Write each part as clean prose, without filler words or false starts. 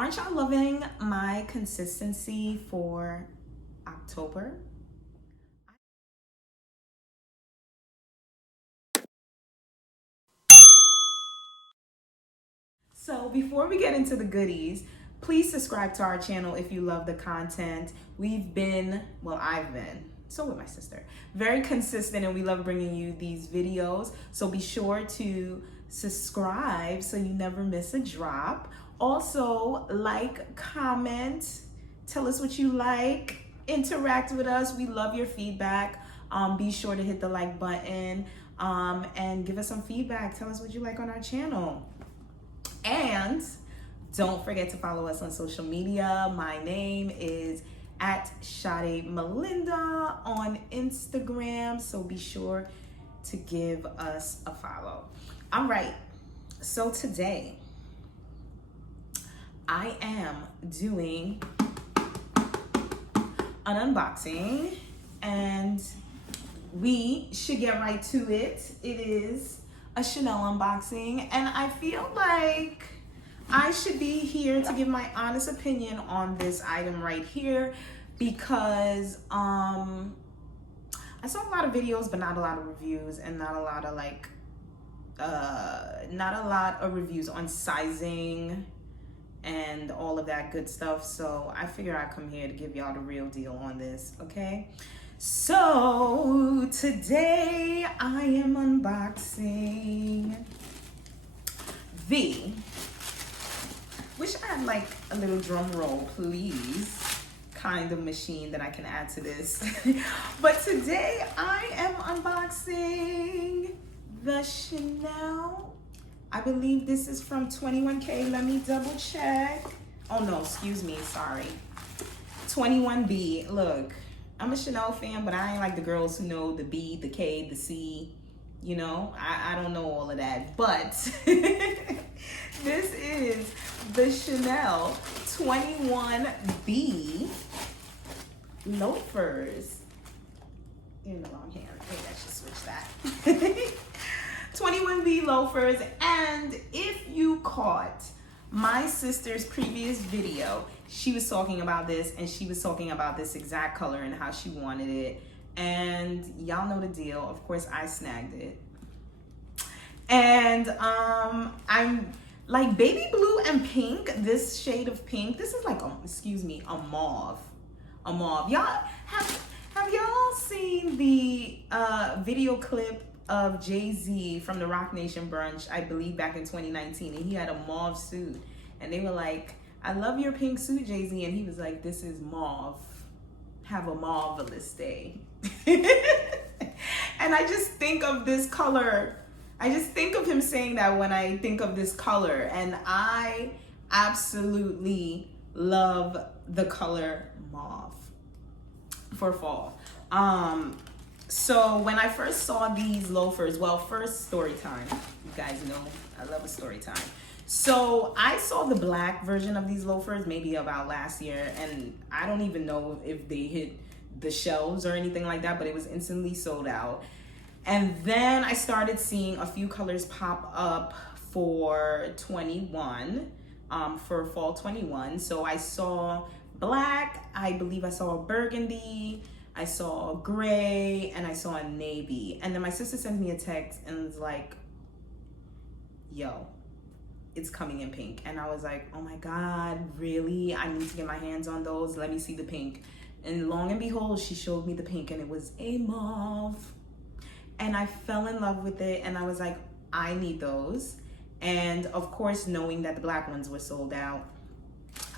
Aren't y'all loving my consistency for October? So before we get into the goodies, please subscribe to our channel if you love the content. I've been, so with my sister, very consistent, and we love bringing you these videos. So be sure to subscribe so you never miss a drop. Also, like, comment, tell us what you like, interact with us. We love your feedback. Be sure to hit the like button and give us some feedback. Tell us what you like on our channel. And don't forget to follow us on social media. My name is at Sade Melinda on Instagram, so be sure to give us a follow. All right, so today I am doing an unboxing, and we should get right to it. It is a Chanel unboxing, and I feel like I should be here to give my honest opinion on this item right here, because I saw a lot of videos but not a lot of reviews, and not a lot of reviews on sizing and all of that good stuff. So I figure I'd come here to give y'all the real deal on this, okay? So today I am unboxing wish I had like a little drum roll, please, kind of machine that I can add to this. But today I am unboxing the Chanel. I believe this is from 21K. Let me double check. Oh no, excuse me, sorry. 21B. Look, I'm a Chanel fan, but I ain't like the girls who know the B, the K, the C. You know, I don't know all of that. But this is the Chanel 21B Loafers. In the wrong hand. Maybe I should switch that. 21B Loafers. And if you caught my sister's previous video, she was talking about this, and she was talking about this exact color and how she wanted it. And y'all know the deal. Of course, I snagged it. And I'm like baby blue and pink, this shade of pink. This is like, a mauve. A mauve. Y'all, have y'all seen the video clip of Jay-Z from the Rock Nation brunch, I believe back in 2019, and he had a mauve suit, and they were like, I love your pink suit, Jay-Z, and he was like, this is mauve. Have a marvelous day. And I just think of this color. I just think of him saying that when I think of this color, and I absolutely love the color mauve for fall. So when I first saw these loafers, well, first story time. You guys know I love a story time. So I saw the black version of these loafers maybe about last year, and I don't even know if they hit the shelves or anything like that, but it was instantly sold out. And then I started seeing a few colors pop up for 21, for fall 21. So I saw black, I believe I saw a burgundy, I saw a gray, and I saw a navy. And then my sister sent me a text and was like, yo, it's coming in pink. And I was like, oh my God, really? I need to get my hands on those. Let me see the pink. And long and behold, she showed me the pink, and it was a mauve. And I fell in love with it, and I was like, I need those. And of course, knowing that the black ones were sold out,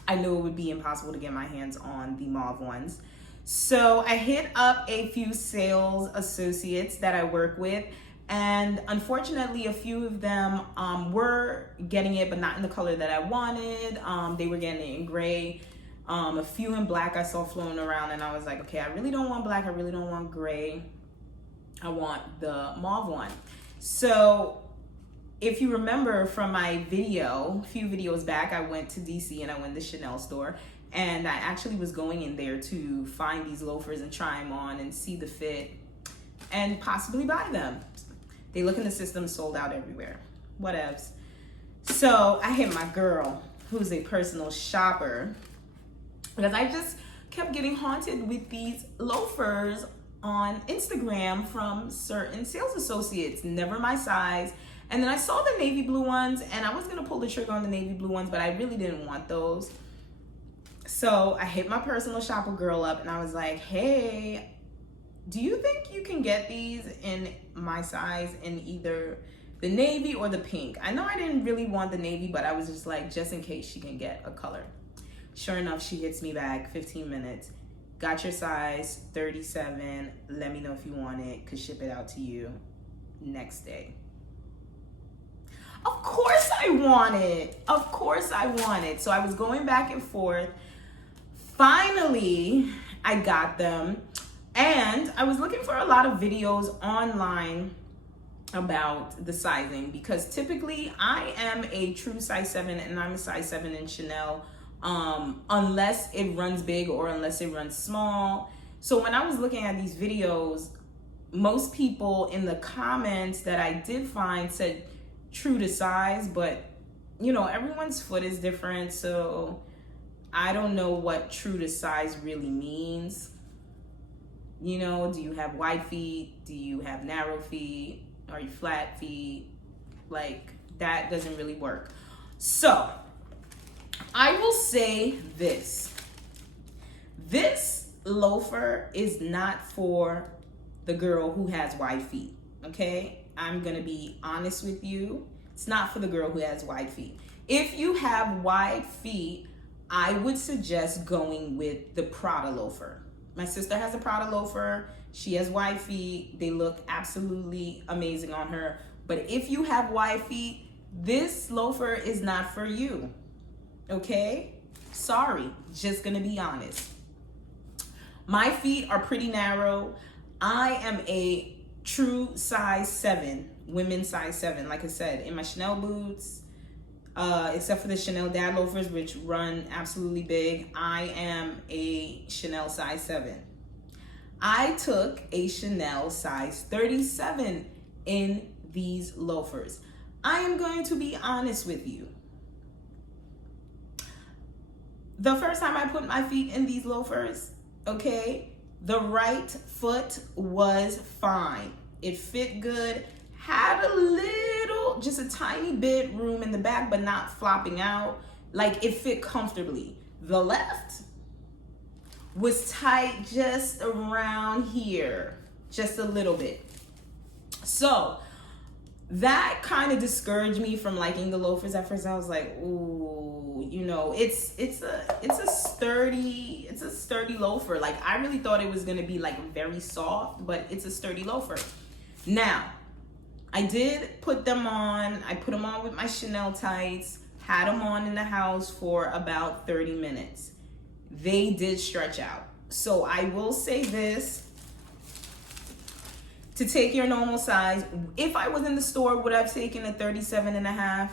I knew it would be impossible to get my hands on the mauve ones. So I hit up a few sales associates that I work with, and unfortunately a few of them were getting it, but not in the color that I wanted. They were getting it in gray. A few in black I saw floating around, and I was like, okay, I really don't want black, I really don't want gray. I want the mauve one. So if you remember from my video, a few videos back, I went to DC and I went to the Chanel store, and I actually was going in there to find these loafers and try them on and see the fit and possibly buy them. They look in the system, sold out everywhere. Whatevs. So I hit my girl who's a personal shopper, because I just kept getting haunted with these loafers on Instagram from certain sales associates, never my size. And then I saw the navy blue ones, and I was gonna pull the trigger on the navy blue ones, but I really didn't want those. So I hit my personal shopper girl up and I was like, hey, do you think you can get these in my size in either the navy or the pink? I know I didn't really want the navy, but I was just like, just in case she can get a color. Sure enough, she hits me back 15 minutes. Got your size, 37. Let me know if you want it. Could ship it out to you next day. Of course I want it. Of course I want it. So I was going back and forth. Finally, I got them. And I was looking for a lot of videos online about the sizing, because typically I am a true size 7 and I'm a size 7 in Chanel, unless it runs big or unless it runs small. So when I was looking at these videos, most people in the comments that I did find said true to size, but you know, everyone's foot is different, so I don't know what true to size really means. You know, do you have wide feet? Do you have narrow feet? Are you flat feet? Like, that doesn't really work. So I will say this. This loafer is not for the girl who has wide feet, okay? I'm gonna be honest with you. It's not for the girl who has wide feet. If you have wide feet, I would suggest going with the Prada loafer. My sister has a Prada loafer. She has wide feet. They look absolutely amazing on her. But if you have wide feet, this loafer is not for you, okay? Sorry, just gonna be honest. My feet are pretty narrow. I am a true size 7, women's size 7. Like I said, in my Chanel boots, except for the Chanel dad loafers, which run absolutely big, I am a Chanel size 7. I took a Chanel size 37 in these loafers. I am going to be honest with you. The first time I put my feet in these loafers, okay, the right foot was fine. It fit good, had a little, just a tiny bit room in the back, but not flopping out. Like, it fit comfortably. The left was tight just around here, just a little bit. So that kind of discouraged me from liking the loafers. At first I was like, ooh, you know, it's a sturdy loafer. Like, I really thought it was gonna be like very soft, but it's a sturdy loafer. Now, I did put them on. I put them on with my Chanel tights, had them on in the house for about 30 minutes. They did stretch out. So I will say this, to take your normal size, if I was in the store, would I have taken a 37.5?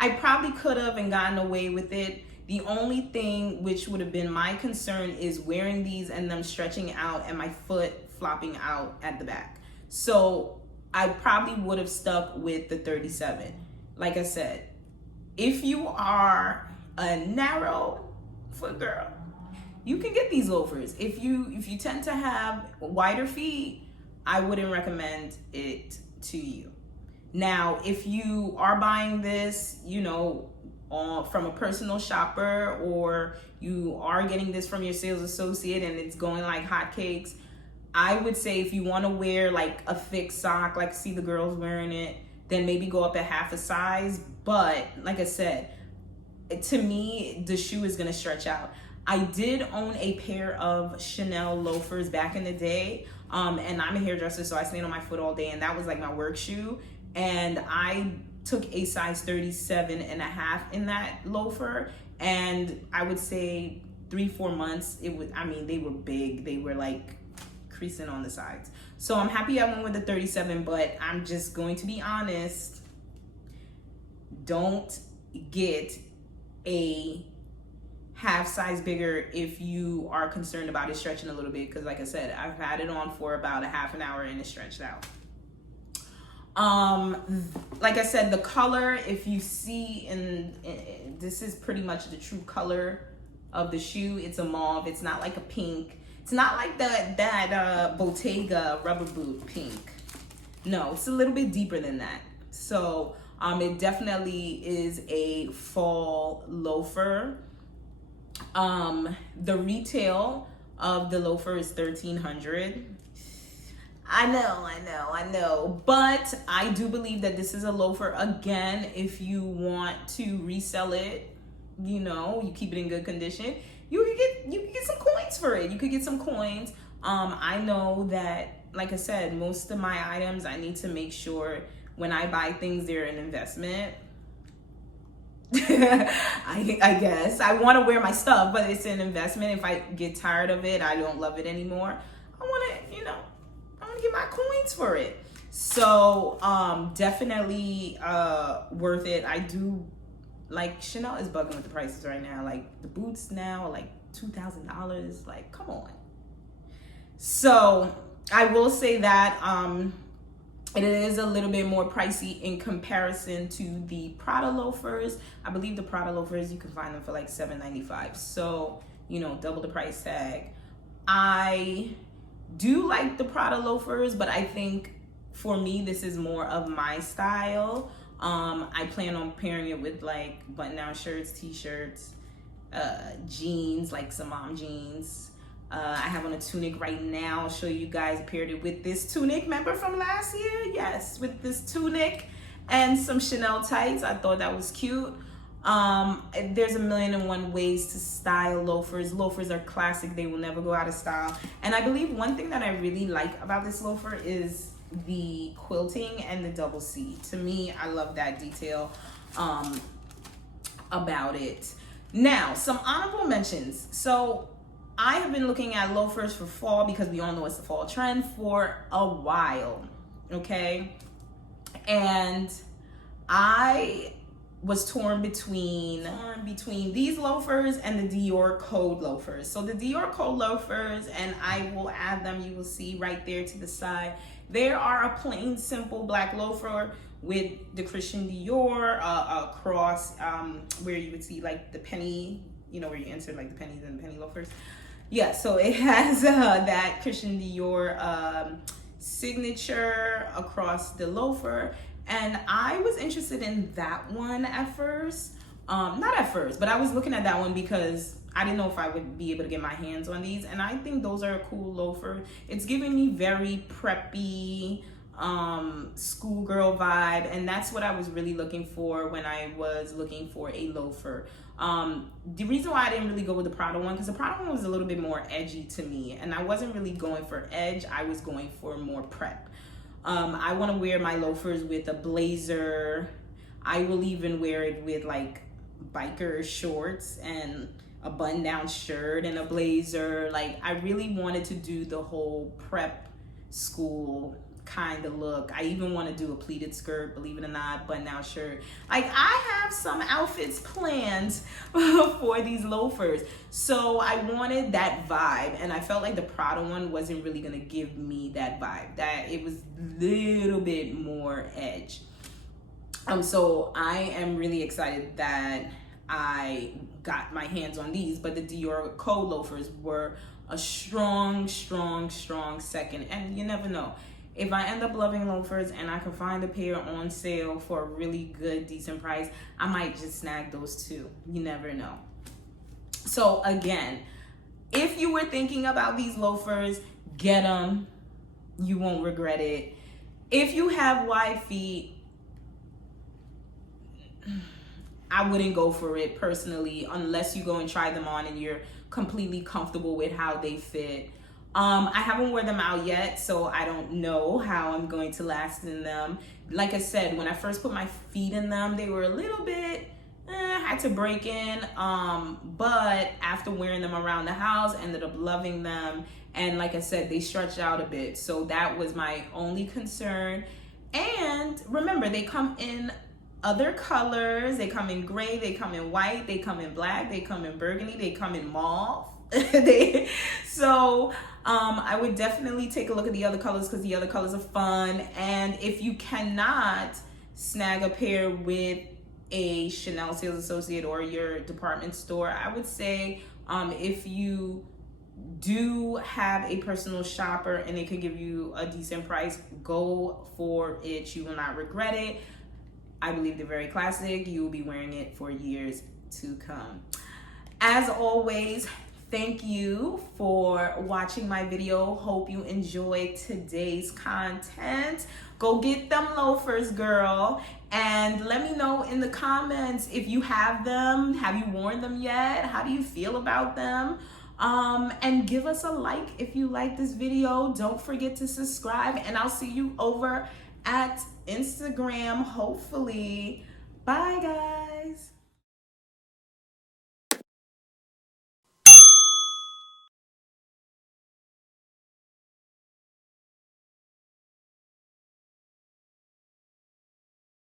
I probably could have and gotten away with it. The only thing which would have been my concern is wearing these and them stretching out and my foot flopping out at the back. So I probably would have stuck with the 37. Like I said, if you are a narrow foot girl, you can get these loafers. If you tend to have wider feet, I wouldn't recommend it to you. Now, if you are buying this, you know, from a personal shopper, or you are getting this from your sales associate and it's going like hotcakes, I would say if you want to wear like a thick sock, like see the girls wearing it, then maybe go up a half a size. But like I said, to me, the shoe is going to stretch out. I did own a pair of Chanel loafers back in the day, and I'm a hairdresser, so I stand on my foot all day, and that was like my work shoe. And I took a size 37.5 in that loafer, and I would say 3-4 months, they were big. They were like creasing on the sides. So I'm happy I went with the 37, but I'm just going to be honest. Don't get a half size bigger if you are concerned about it stretching a little bit, because like I said, I've had it on for about a half an hour and it stretched out. Like I said, the color, if you see this is pretty much the true color of the shoe. It's a mauve. It's not like a pink. It's not like that Bottega rubber boot pink. No, it's a little bit deeper than that. So it definitely is a fall loafer. The retail of the loafer is $1,300. I know. But I do believe that this is a loafer. Again, if you want to resell it, you keep it in good condition, you could get some coins for it. You could get some coins. I know that, like I said, most of my items, I need to make sure when I buy things, they're an investment. I guess I want to wear my stuff, but it's an investment. If I get tired of it, I don't love it anymore, I want to get my coins for it. So definitely worth it. I do like Chanel is bugging with the prices right now. Like the boots now are like $2,000. Like, come on. So I will say that it is a little bit more pricey in comparison to the Prada loafers. I believe the Prada loafers, you can find them for like $7.95. So, double the price tag. I do like the Prada loafers, but I think for me, this is more of my style. I plan on pairing it with like button-down shirts, t-shirts, jeans, like some mom jeans. I have on a tunic right now. I'll show you guys. I paired it with this tunic. Remember from last year? Yes, with this tunic and some Chanel tights. I thought that was cute. There's 1,000,001 ways to style loafers. Loafers are classic. They will never go out of style. And I believe one thing that I really like about this loafer is the quilting and the double C. To me, I love that detail about it. Now, some honorable mentions. So I have been looking at loafers for fall because we all know it's the fall trend for a while, okay? And I was torn between these loafers and the Dior Code loafers. So the Dior Code loafers, and I will add them, you will see right there to the side. There are a plain, simple black loafer with the Christian Dior across where you would see like the penny, where you insert like the pennies and the penny loafers. Yeah, so it has that Christian Dior signature across the loafer. And I was interested in that one at first. Not at first, but I was looking at that one because I didn't know if I would be able to get my hands on these. And I think those are a cool loafer. It's giving me very preppy, schoolgirl vibe. And that's what I was really looking for when I was looking for a loafer. The reason why I didn't really go with the Prada one, because the Prada one was a little bit more edgy to me. And I wasn't really going for edge. I was going for more prep. I want to wear my loafers with a blazer. I will even wear it with like biker shorts and a button-down shirt and a blazer. Like, I really wanted to do the whole prep school kind of look. I even want to do a pleated skirt, believe it or not, button-down shirt. Like, I have some outfits planned for these loafers. So I wanted that vibe, and I felt like the Prada one wasn't really going to give me that vibe. That it was a little bit more edge. So I am really excited that I got my hands on these, but the Dior Code loafers were a strong second. And you never know. If I end up loving loafers and I can find a pair on sale for a really good, decent price, I might just snag those too. You never know. So again, if you were thinking about these loafers, get them. You won't regret it. If you have wide feet, I wouldn't go for it personally unless you go and try them on and you're completely comfortable with how they fit. I haven't worn them out yet, so I don't know how I'm going to last in them. Like I said, when I first put my feet in them, they were a little bit, had to break in. But after wearing them around the house, ended up loving them. And like I said, they stretched out a bit. So that was my only concern. And remember, they come in other colors. They come in gray, they come in white, they come in black, they come in burgundy, they come in mauve. So I would definitely take a look at the other colors because the other colors are fun. And if you cannot snag a pair with a Chanel sales associate or your department store, I would say if you do have a personal shopper and it could give you a decent price, go for it. You will not regret it. I believe they're very classic. You will be wearing it for years to come. As always, thank you for watching my video. Hope you enjoyed today's content. Go get them loafers, girl. And let me know in the comments if you have them. Have you worn them yet? How do you feel about them? And give us a like if you like this video. Don't forget to subscribe, and I'll see you over at Instagram, hopefully. Bye, guys.